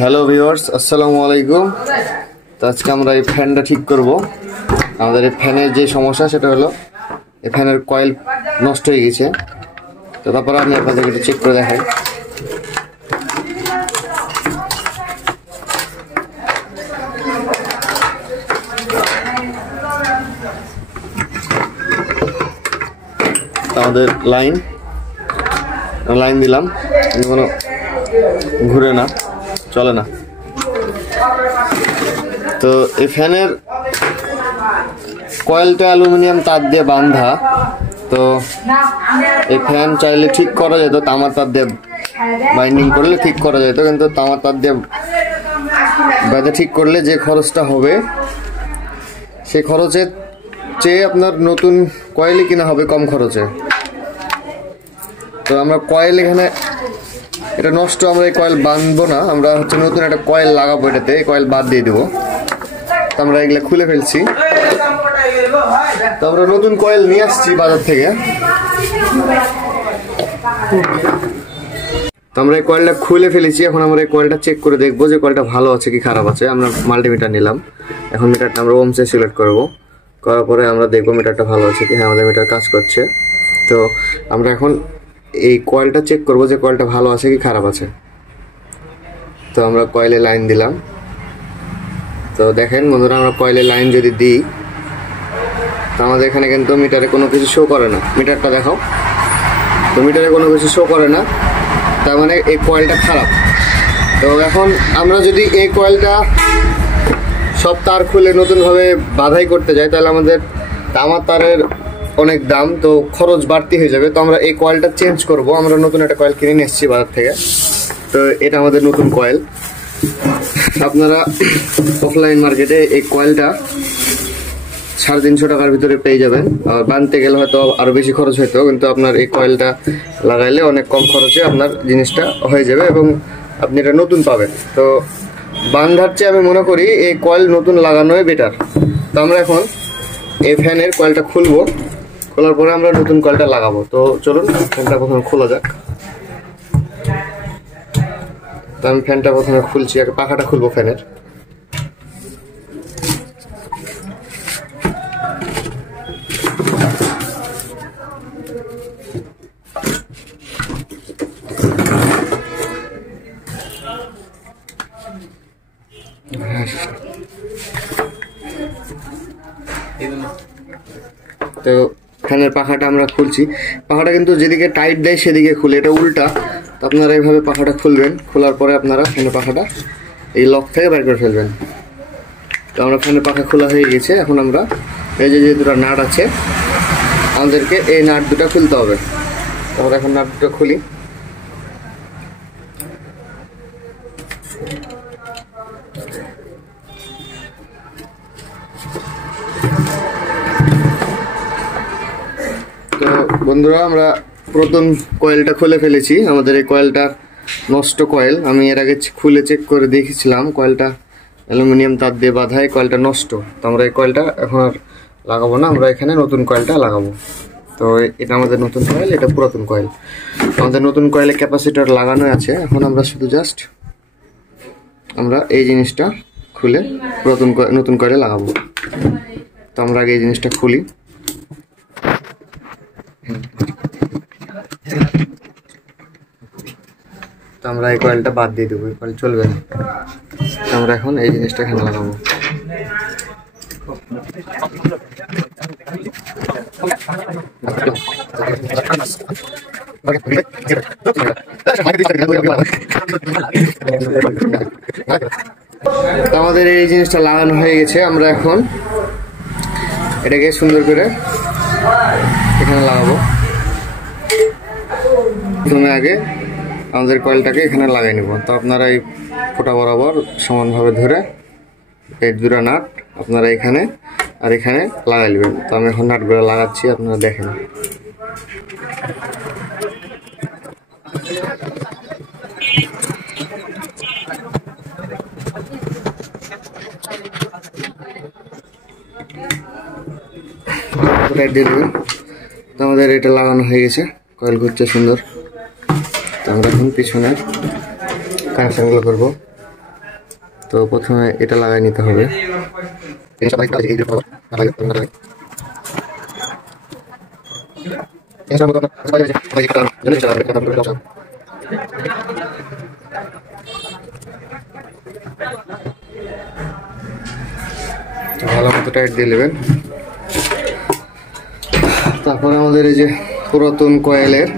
Hello viewers, আসসালামু আলাইকুম। তো আজকে আমরা এই ফ্যানটা ঠিক করব। আমাদের এই ফ্যানের যে সমস্যা সেটা হলো এই ফ্যানের কয়েল নষ্ট হয়ে গেছে। তো তারপর আমি আপনাদেরকে একটু চেক করে দেখাই। আমাদের লাইন দিলাম, কোনো ঘুরে না, চলে না। তো এই ফ্যানের কয়েলটা অ্যালুমিনিয়াম তার দিয়ে বাঁধা। তো এই ফ্যান চাইলে ঠিক করা যেত, তামার তার দিয়ে বাইন্ডিং করলে ঠিক করা যেত, কিন্তু তামার তার দিয়ে বেঁধে ঠিক করলে যে খরচটা হবে সেই খরচের চেয়ে আপনার নতুন কয়েলই কিনা হবে কম খরচে। তো আমরা কয়েল এখানে এটা নষ্ট, আমরা এই কয়েল বাঁধবো না, আমরা নতুন একটা কয়েল লাগাবো এটাতে। এই কয়েল বাদ দিয়ে দেবো। তো আমরা এগুলা খুলে ফেলছি। তো আমরা নতুন কয়েল নিয়ে আসছি বাজার থেকে। তো আমরা এই কয়েলটা খুলে ফেলেছি। এখন আমরা এই কয়েলটা চেক করে দেখবো যে কয়েলটা ভালো আছে কি খারাপ আছে। আমরা মাল্টিমিটার নিলাম। এখন মিটারটা আমরা ওমসে সিলেক্ট করবো। করার পরে আমরা দেখবো মিটারটা ভালো আছে কি। হ্যাঁ, আমাদের মিটার কাজ করছে। তো আমরা এখন এই কয়েলটা চেক করবো যে কয়েলটা ভালো আছে কি খারাপ আছে। তো আমরা কয়েলে লাইন দিলাম। তো দেখেন বন্ধুরা, আমরা কয়েলে লাইন যদি দিই তো আমাদের এখানে কিন্তু মিটারে কোনো কিছু শো করে না। মিটারটা দেখাও। তো মিটারে কোনো কিছু শো করে না, তার মানে এই কয়েলটা খারাপ। তো এখন আমরা যদি এই কয়েলটা সব তার খুলে নতুনভাবে বাঁধাই করতে যাই তাহলে আমাদের তামার তারের অনেক দাম, তো খরচ বাড়তি হয়ে যাবে। তো আমরা এই কয়েলটা চেঞ্জ করব। আমরা নতুন একটা কয়েল কিনে নিয়ে এসেছি বাজার থেকে। তো এটা আমাদের নতুন কয়েল। আপনারা অফলাইন মার্কেটে এই কয়েলটা 350 টাকার ভিতরে পেয়ে যাবেন। আর বানতে গেলে হয়তো আরো বেশি খরচ হইতো, কিন্তু আপনার এই কয়েলটা লাগাইলে অনেক কম খরচে আপনার জিনিসটা হয়ে যাবে এবং আপনি এটা নতুন পাবেন। তো বান্ধার চেয়ে আমি মনে করি এই কয়েল নতুন লাগানোই বেটার। তো আমরা এখন এই ফ্যানের কয়েলটা খুলবো। খোলার পরে আমরা নতুন কয়েলটা লাগাবো। তো চলুন ফ্যানটা প্রথমে খোলা যাক। তো আমি ফ্যানটা প্রথমে খুলছি, আগে পাখাটা খুলবো ফ্যানের। তো ফ্যানের পাখাটা আমরা খুলছি। পাখাটা কিন্তু যেদিকে টাইট দেয় সেদিকে খুলে, এটা উল্টা। তো আপনারা এইভাবে পাখাটা খুলবেন। খোলার পরে আপনারা ফ্যানের পাখাটা এই লক থেকে বের করে ফেলবেন। তো আমরা ফ্যানের পাখা খোলা হয়ে গেছে। এখন আমরা এই যে দুটো নাট আছে, আমাদেরকে এই নাট দুটো খুলতে হবে। তো আমরা এখন নাট দুটো খুলি। তো বন্ধুরা, আমরা প্রথম কয়েলটা খুলে ফেলেছি। আমাদের এই কয়েলটা নষ্ট কয়েল। আমি এর আগে খুলে চেক করে দেখেছিলাম কয়েলটা অ্যালুমিনিয়াম তার দিয়ে বাঁধা, এই কয়েলটা নষ্ট। তো আমরা এই কয়েলটা এখন আর লাগাবো না, আমরা এখানে নতুন কয়েলটা লাগাবো। তো এটা আমাদের নতুন কয়েল, এটা পুরাতন কয়েল। আমাদের নতুন কয়েলে ক্যাপাসিটর লাগানো আছে। এখন আমরা শুধু জাস্ট আমরা এই জিনিসটা খুলে নতুন কয়েলে লাগাবো। তো আমরা আগে এই জিনিসটা খুলি। তো আমরা এই কয়েলটা বাদ দিয়ে দেবো, এই কয়েল চলবে না। আমরা এখন এই জিনিসটা এখানে লাগাবো। আমাদের এই জিনিসটা লাগানো হয়ে গেছে। আমরা এখন এটাকে সুন্দর করে এখানে লাগাবো। প্রথমে আগে আমাদের কয়েলটাকে এখানে লাগাই নেব। তো আপনারা এই ফোঁটা বরাবর সমানভাবে ধরে এই দুটো নাট আপনারা এখানে আর এখানে লাগাই নেবেন। তো আমি এখন নাটগুলো লাগাচ্ছি, আপনারা দেখেন। আমাদের এটা লাগানো হয়ে গেছে, কয়েল ঘুরছে সুন্দর। তো আমরা এখন পিছনের কানেকশনগুলো করবো। তো প্রথমে এটা লাগাই নিতে হবে। ভালো মতো টাইট দিয়ে নেবেন। তারপরে আমাদের এই যে পুরাতন কয়েলের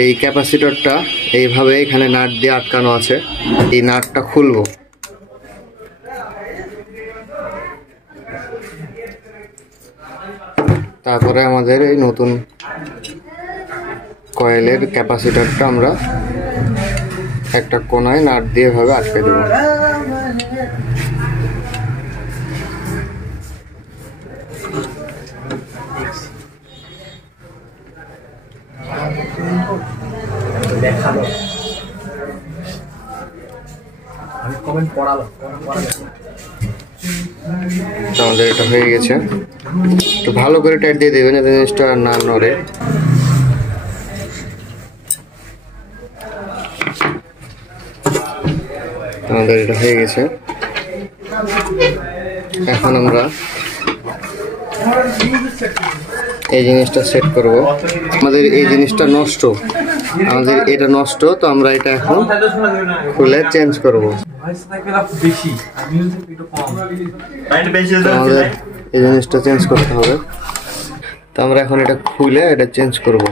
এই ক্যাপাসিটরটা এইভাবে এখানে নাট দিয়ে আটকানো আছে, এই নাটটা খুলবো। তারপরে আমাদের এই নতুন কয়েলের ক্যাপাসিটরটা আমরা একটা কোনায় নাট দিয়ে এভাবে আটকে দেব। আমাদের এটা হয়ে গেছে। একটু ভালো করে টাইট দিয়ে দেবেন, জিনিসটা না নড়ে। আমাদের এটা হয়ে গেছে। এখন আমরা এই জিনিসটা সেট করব। আমাদের এই জিনিসটা নষ্ট, আমাদের এটা নষ্ট, তো আমরা এটা এখন খুলে চেঞ্জ করব। আমাদের এই জিনিসটা চেঞ্জ করতে হবে, তো আমরা এখন এটা খুলে এটা চেঞ্জ করব।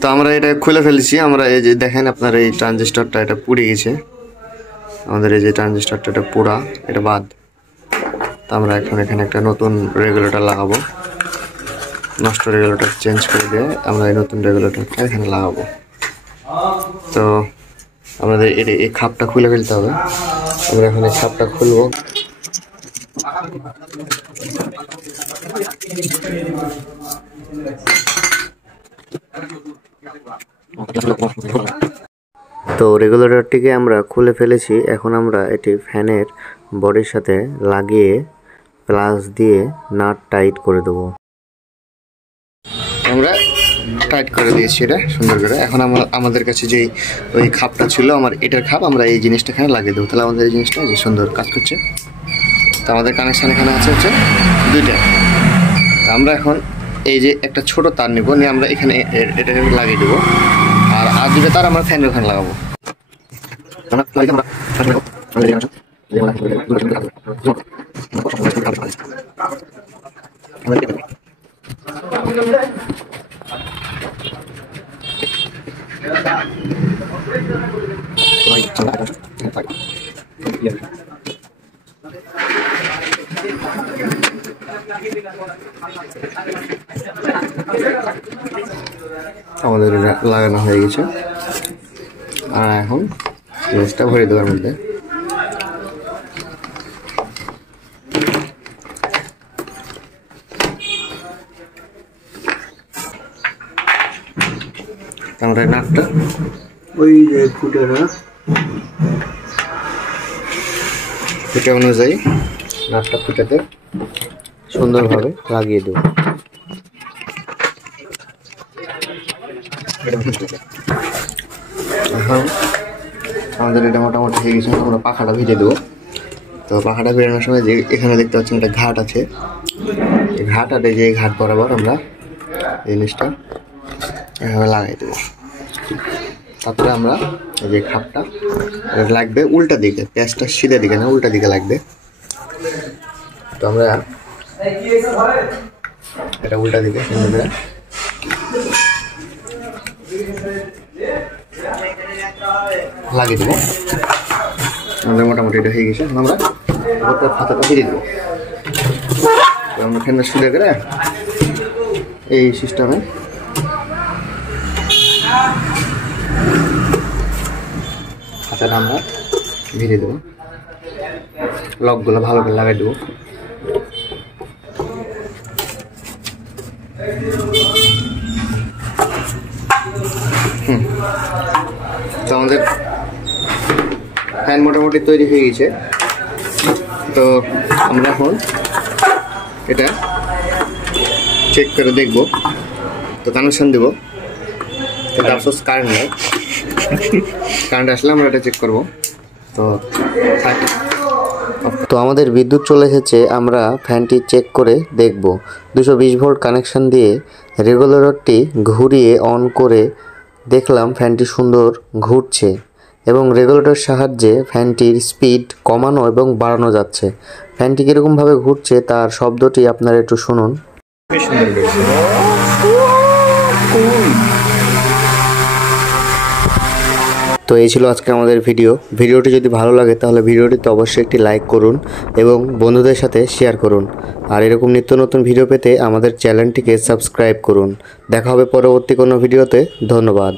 তো আমরা এটা খুলে ফেলেছি। আমরা এই যে দেখেন আপনার এই ট্রানজিস্টরটা এটা পুড়ে গেছে। আমাদের এই যে ট্রানজিস্টরটা এটা পোড়া, এটা বাদ। তো আমরা এখন এখানে একটা নতুন রেগুলেটর লাগাবো। নষ্ট রেগুলেটর চেঞ্জ করে দিয়ে আমরা এই নতুন রেগুলেটরটা এখানে লাগাবো। তো আমাদের এই খাপটা খুলে ফেলতে হবে। আমরা এখন এই খাপটা খুলবো। তো রেগুলেটরটিকে আমরা খুলে ফেলেছি। এখন আমরা এটি ফ্যানের বডির সাথে লাগিয়ে প্লাস দিয়ে নাট টাইট করে দেবো। আমরা টাইট করে দিয়েছি এটা সুন্দর করে। এখন আমাদের কাছে যেই ওই খাপটা ছিল, আমার এটার খাপ, আমরা এই জিনিসটা এখানে লাগিয়ে দেবো। তাহলে আমাদের এই জিনিসটা যে সুন্দর কাজ করছে। তো আমাদের কানেকশান এখানে আছে হচ্ছে দুইটা। তো আমরা এখন এই যে একটা ছোট তার নিব, নিয়ে আমরা এখানে এটা লাগিয়ে দেবো। আর দুটো তার আমরা ফ্যানের ওখানে লাগাবো। আমাদের লাগানো হয়ে গেছে। আর এখন জিনিসটা ভরে দেওয়ার মধ্যে আমরা নাটটা ওই যে ফুটে অনুযায়ী নাটটা ফুটাতে সুন্দরভাবে লাগিয়ে দেব। এখন আমাদের এটা মোটামুটি হয়ে গেছে। আমরা পাখাটা ভিজে দেবো। তো পাখাটা বেরোনোর সময় যে এখানে দেখতে পাচ্ছেন একটা ঘাট আছে, এই ঘাট আর এই যে ঘাট বরাবর আমরা জিনিসটা এভাবে লাগাই দেবো। তারপরে আমরা এই যে খাপটা লাগবে উল্টা দিকে, পেঁয়াজটা সিধা দিকে না, উল্টা দিকে লাগবে। তো আমরা এটা উল্টা দিকে সুন্দর করে লাগিয়ে দেবো। আমাদের মোটামুটি এটা হয়ে গেছে। আমরা খাতাটা ফিরিয়ে দেবো। আমরা ফ্যানটা সুদে করে এই সিস্টেমে খাতাটা আমরা ভিড়ে দেবো। লকগুলো ভালো করে লাগাই দেবো। তো আমাদের ফ্যান মোটামুটি তৈরি হয়ে গেছে। তো আমরা এখন এটা চেক করে দেখব। তো কানেকশন দেব। কিন্তু আফসোস কারেন্ট নেই। কারেন্ট আসলে আমরা এটা চেক করবো। তো আমাদের বিদ্যুৎ চলে এসেছে, আমরা ফ্যানটি চেক করে দেখব। 220 ভোল্ট কানেকশন দিয়ে রেগুলেটরটি ঘুরিয়ে অন করে দেখলাম ফ্যানটি সুন্দর ঘুরছে এবং রেগুলেটরের সাহায্যে ফ্যানটির স্পিড কমানো এবং বাড়ানো যাচ্ছে। ফ্যানটি কীরকমভাবে ঘুরছে তার শব্দটি আপনারা একটু শুনুন। তো এই ছিল আজকে আমাদের ভিডিওটি যদি ভালো লাগে তাহলে ভিডিওটিতে অবশ্যই একটি লাইক করুন এবং বন্ধুদের সাথে শেয়ার করুন। আর এরকম নিত্য নতুন ভিডিও পেতে আমাদের চ্যানেলটিকে সাবস্ক্রাইব করুন। দেখা হবে পরবর্তী কোনো ভিডিওতে। ধন্যবাদ।